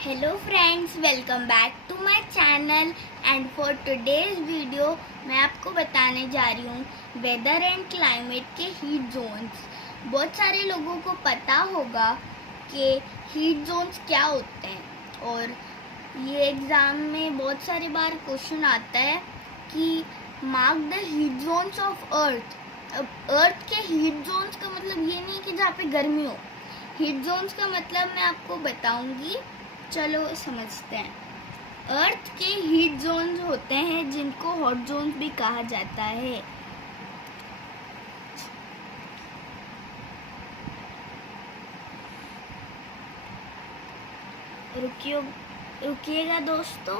Hello friends, welcome back to my channel and for today's video मैं आपको बताने जा रही हूँ वेदर एंड क्लाइमेट के हीट जोन्स। बहुत सारे लोगों को पता होगा कि हीट जोन्स क्या होते हैं और ये एग्ज़ाम में बहुत सारी बार क्वेश्चन आता है कि mark the heat zones of earth. अब अर्थ के हीट जोन्स का मतलब ये नहीं कि जहाँ पे गर्मी हो। हीट जोन्स का मतलब मैं आपको बताऊंगी, चलो समझते हैं। अर्थ के हीट जोन्स होते हैं जिनको हॉट जोन्स भी कहा जाता है। रुकिएगा दोस्तों।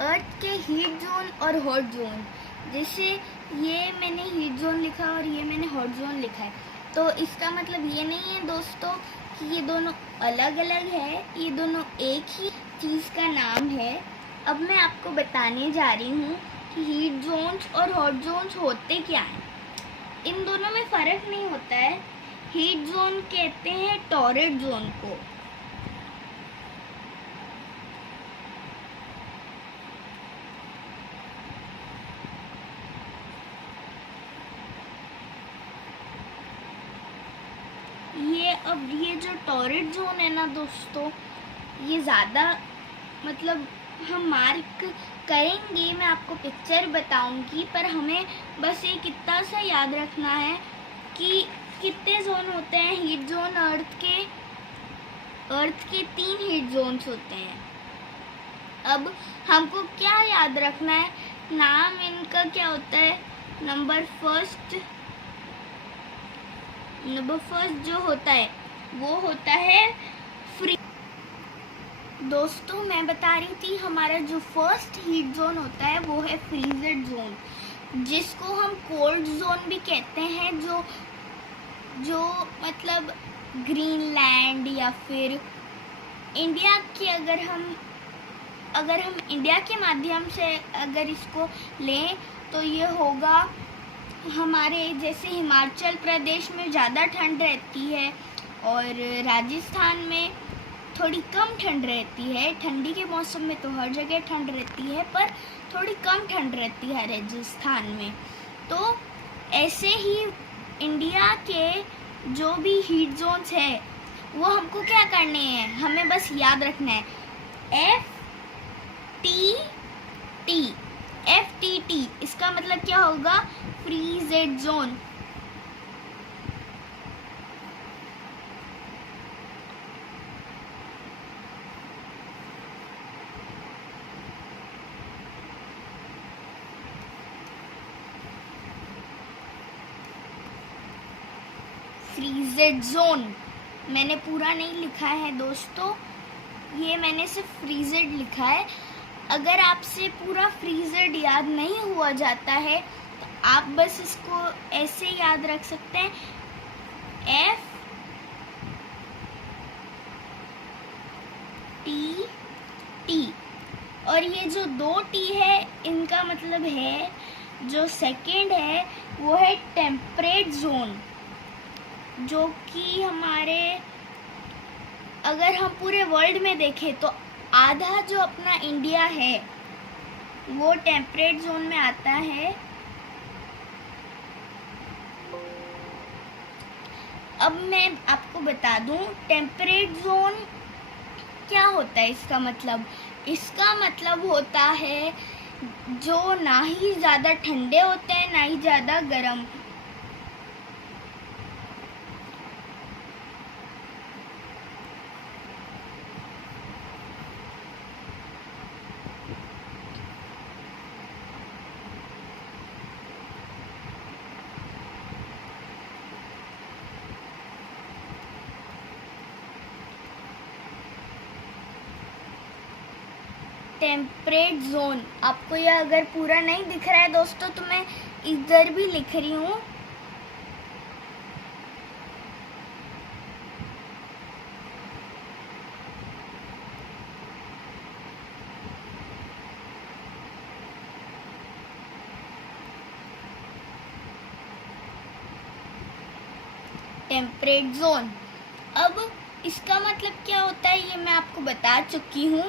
अर्थ के हीट जोन और हॉट जोन, जैसे ये मैंने हीट जोन लिखा और ये मैंने हॉट जोन लिखा है, तो इसका मतलब ये नहीं है दोस्तों कि ये दोनों अलग अलग है, ये दोनों एक ही चीज़ का नाम है। अब मैं आपको बताने जा रही हूँ कि हीट जोन्स और हॉट जोन्स होते क्या हैं। इन दोनों में फ़र्क नहीं होता है। हीट जोन कहते हैं टॉरिड जोन को। ये जो टॉरिड जोन है ना दोस्तों, ये ज़्यादा मतलब हम मार्क करेंगे, मैं आपको पिक्चर बताऊंगी, पर हमें बस ये कितना सा याद रखना है कि कितने जोन होते हैं हीट जोन। अर्थ के 3 हीट जोन्स होते हैं। अब हमको क्या याद रखना है, नाम इनका क्या होता है। नंबर फर्स्ट जो होता है वो होता है फ्री। दोस्तों मैं बता रही थी, हमारा जो फर्स्ट हीट जोन होता है वो है फ्रीजेड जोन, जिसको हम कोल्ड जोन भी कहते हैं। जो मतलब ग्रीनलैंड या फिर इंडिया की, अगर हम इंडिया के माध्यम से अगर इसको लें तो ये होगा हमारे जैसे हिमाचल प्रदेश में ज़्यादा ठंड रहती है और राजस्थान में थोड़ी कम ठंड रहती है। ठंडी के मौसम में तो हर जगह ठंड रहती है, पर थोड़ी कम ठंड रहती है राजस्थान में। तो ऐसे ही इंडिया के जो भी हीट जोन्स है वो हमको क्या करने हैं, हमें बस याद रखना है। FTT इसका मतलब क्या होगा, फ्रीजेड जोन। फ्रीजेड जोन मैंने पूरा नहीं लिखा है दोस्तों, ये मैंने सिर्फ फ्रीजेड लिखा है। अगर आपसे पूरा फ्रीजेड याद नहीं हुआ जाता है तो आप बस इसको ऐसे याद रख सकते हैं, FTT। और ये जो 2 T है इनका मतलब है, जो सेकंड है वो है टेम्परेट जोन, जो कि हमारे अगर हम पूरे वर्ल्ड में देखें तो आधा जो अपना इंडिया है वो टेम्परेट जोन में आता है। अब मैं आपको बता दूं टेम्परेट जोन क्या होता है। इसका मतलब होता है जो ना ही ज़्यादा ठंडे होते हैं ना ही ज़्यादा गर्म। टेम्परेट जोन, आपको यह अगर पूरा नहीं दिख रहा है दोस्तों तो मैं इधर भी लिख रही हूँ। Temperate zone. अब इसका मतलब क्या होता है ये मैं आपको बता चुकी हूँ,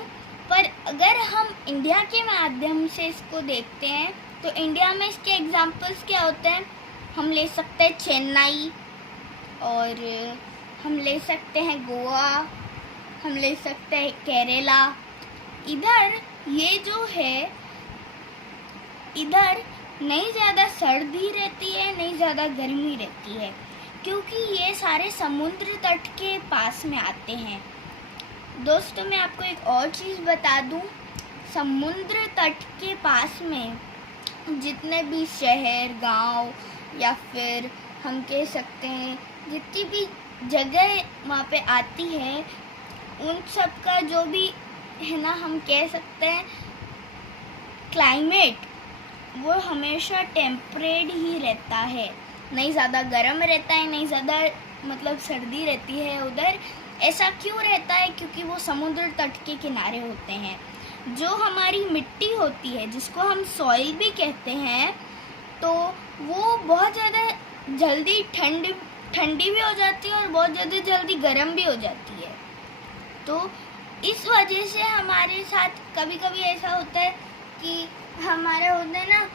पर अगर हम इंडिया के माध्यम से इसको देखते हैं तो इंडिया में इसके एग्जाम्पल्स क्या होते हैं। हम ले सकते हैं चेन्नई, और हम ले सकते हैं गोवा, हम ले सकते हैं केरला। इधर ये जो है, इधर नहीं ज़्यादा सर्दी रहती है, नहीं ज़्यादा गर्मी रहती है, क्योंकि ये सारे समुद्र तट के पास में आते हैं। दोस्तों मैं आपको एक और चीज़ बता दूं, समुद्र तट के पास में जितने भी शहर, गांव या फिर हम कह सकते हैं जितनी भी जगह वहाँ पे आती है, उन सब का जो भी है ना, हम कह सकते हैं क्लाइमेट, वो हमेशा टेम्परेट ही रहता है। नहीं ज़्यादा गर्म रहता है, नहीं ज़्यादा मतलब सर्दी रहती है उधर। ऐसा क्यों रहता है? क्योंकि वो समुद्र तट के किनारे होते हैं। जो हमारी मिट्टी होती है, जिसको हम सॉइल भी कहते हैं, तो वो बहुत ज़्यादा जल्दी ठंडी भी हो जाती है और बहुत ज़्यादा जल्दी गर्म भी हो जाती है। तो इस वजह से हमारे साथ कभी कभी ऐसा होता है कि हमारे होते हैं ना,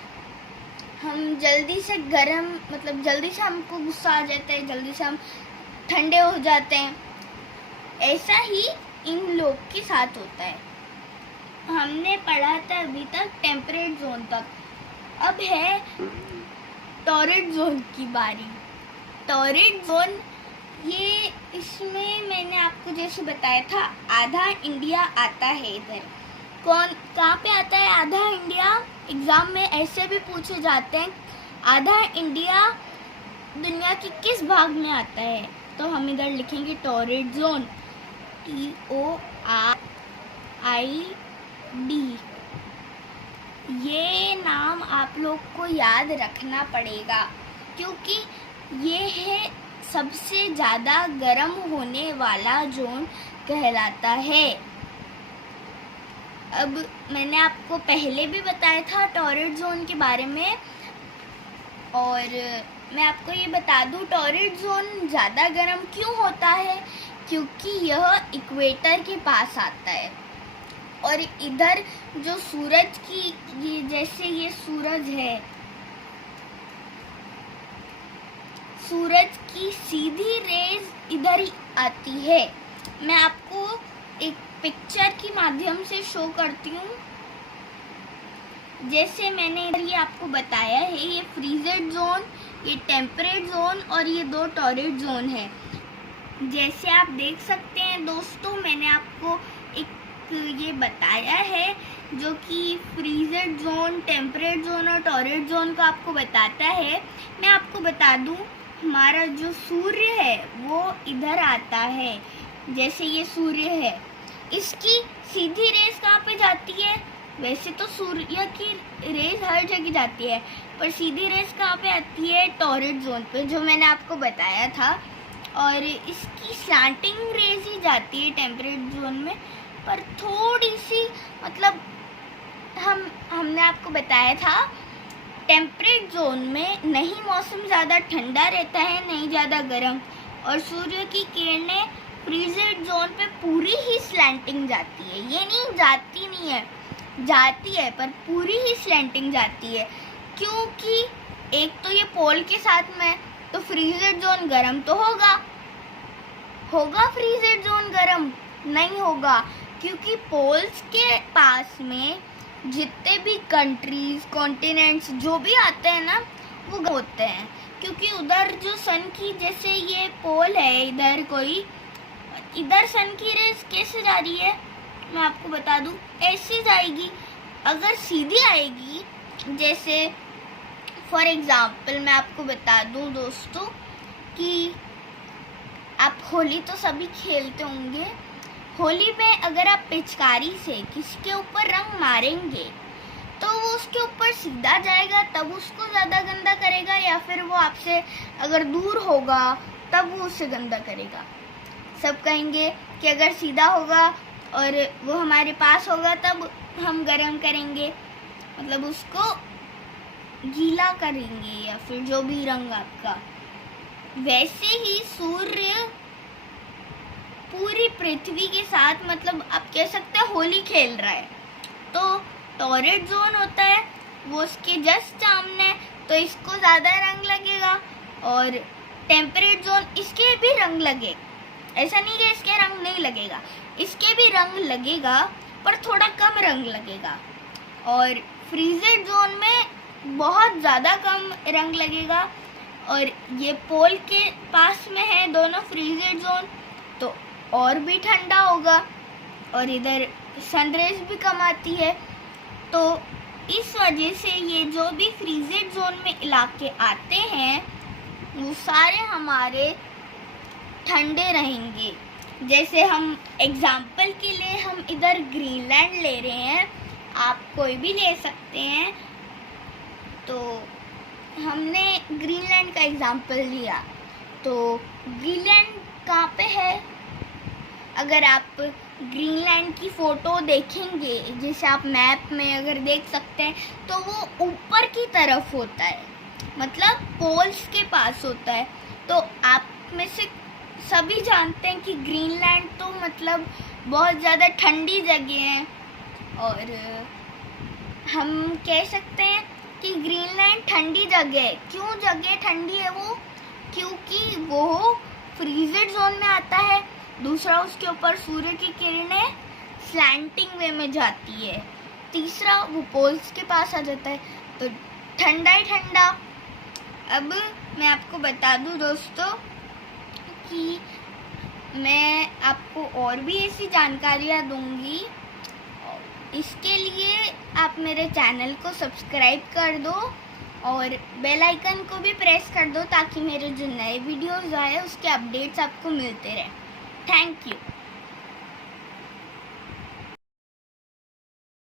हम जल्दी से गर्म, मतलब जल्दी से हमको गुस्सा आ जाता है, जल्दी से हम ठंडे हो जाते हैं। ऐसा ही इन लोग के साथ होता है। हमने पढ़ा था अभी तक टेम्परेट जोन तक, अब है टॉरेट जोन की बारी। टॉरेट जोन, ये इसमें मैंने आपको जैसे बताया था, आधा इंडिया आता है इधर। कहाँ पे आता है आधा इंडिया? एग्ज़ाम में ऐसे भी पूछे जाते हैं, आधा इंडिया दुनिया के किस भाग में आता है? तो हम इधर लिखेंगे टॉरेट जोन, TORID। ये नाम आप लोग को याद रखना पड़ेगा, क्योंकि ये है सबसे ज़्यादा गर्म होने वाला जोन कहलाता है। अब मैंने आपको पहले भी बताया था टॉरेट जोन के बारे में, और मैं आपको ये बता दूं टॉरेट जोन ज़्यादा गर्म क्यों होता है, क्योंकि यह इक्वेटर के पास आता है। और इधर जो सूरज की, ये जैसे ये सूरज है, सूरज की सीधी रेज इधर ही आती है। मैं आपको एक पिक्चर के माध्यम से शो करती हूँ। जैसे मैंने इधर ये आपको बताया है, ये फ्रीजेड जोन, ये टेम्परेट जोन और ये दो टॉरेट जोन है। जैसे आप देख सकते हैं दोस्तों, मैंने आपको एक ये बताया है जो कि फ्रीजेड जोन, टेम्परेट जोन और टॉरेट जोन को आपको बताता है। मैं आपको बता दूं, हमारा जो सूर्य है वो इधर आता है। जैसे ये सूर्य है, इसकी सीधी रेस कहाँ पे जाती है? वैसे तो सूर्य की रेस हर जगह जाती है, पर सीधी रेस कहाँ पे आती है? टॉरेट जोन पे, जो मैंने आपको बताया था। और इसकी स्लैंटिंग रेस ही जाती है टेम्परेट जोन में, पर थोड़ी सी, मतलब हमने आपको बताया था टेम्परेट जोन में नहीं मौसम ज़्यादा ठंडा रहता है, नहीं ज़्यादा गर्म, और सूर्य की किरणें फ्रीजेड जोन पे पूरी ही स्लैंटिंग जाती है। ये नहीं जाती नहीं है, जाती है, पर पूरी ही स्लैंटिंग जाती है, क्योंकि एक तो ये पोल के साथ में, तो फ्रीजेड जोन गर्म तो होगा फ्रीजेड जोन गर्म? नहीं होगा, क्योंकि पोल्स के पास में जितने भी कंट्रीज, कॉन्टिनेंट्स जो भी आते हैं ना, वो होते हैं, क्योंकि उधर जो सन की, जैसे ये पोल है इधर कोई, इधर सन की रेस कैसे जा रही है मैं आपको बता दूं, ऐसे जाएगी। अगर सीधी आएगी, जैसे फॉर एग्जाम्पल मैं आपको बता दूं दोस्तों कि आप होली तो सभी खेलते होंगे। होली में अगर आप पिचकारी से किसी के ऊपर रंग मारेंगे तो वो उसके ऊपर सीधा जाएगा, तब उसको ज़्यादा गंदा करेगा, या फिर वो आपसे अगर दूर होगा तब वो उससे गंदा करेगा? सब कहेंगे कि अगर सीधा होगा और वो हमारे पास होगा तब हम गरम करेंगे, मतलब उसको गीला करेंगे, या फिर जो भी रंग आपका। वैसे ही सूर्य पूरी पृथ्वी के साथ मतलब आप कह सकते हैं होली खेल रहा है। तो टॉरेट जोन होता है वो उसके जस्ट सामने, तो इसको ज़्यादा रंग लगेगा, और टेम्परेट जोन इसके भी रंग लगे, ऐसा नहीं कि इसके रंग नहीं लगेगा, इसके भी रंग लगेगा पर थोड़ा कम रंग लगेगा। और फ्रीजेड जोन में बहुत ज़्यादा कम रंग लगेगा, और ये पोल के पास में है दोनों फ्रीजेड जोन, तो और भी ठंडा होगा, और इधर सनरेज भी कम आती है। तो इस वजह से ये जो भी फ्रीजेड जोन में इलाके आते हैं वो सारे हमारे ठंडे रहेंगे। जैसे हम एग्जाम्पल के लिए हम इधर ग्रीनलैंड ले रहे हैं, आप कोई भी ले सकते हैं। तो हमने ग्रीनलैंड का एग्जाम्पल लिया, तो ग्रीनलैंड कहाँ पे है? अगर आप ग्रीनलैंड की फ़ोटो देखेंगे, जैसे आप मैप में अगर देख सकते हैं, तो वो ऊपर की तरफ होता है, मतलब पोल्स के पास होता है। तो आप में से सभी जानते हैं कि ग्रीनलैंड तो मतलब बहुत ज़्यादा ठंडी जगह है, और हम कह सकते हैं कि ग्रीनलैंड ठंडी जगह है। क्यों जगह ठंडी है वो? क्योंकि वो फ्रीजेड जोन में आता है, दूसरा उसके ऊपर सूर्य की किरणें स्लैंटिंग वे में जाती है, तीसरा वो पोल्स के पास आ जाता है, तो ठंडा ही ठंडा। अब मैं आपको बता दूं दोस्तों कि मैं आपको और भी ऐसी जानकारियाँ दूंगी। इसके लिए आप मेरे चैनल को सब्सक्राइब कर दो और बेल आइकन को भी प्रेस कर दो, ताकि मेरे जो नए वीडियोस आए उसके अपडेट्स आपको मिलते रहें। Thank you.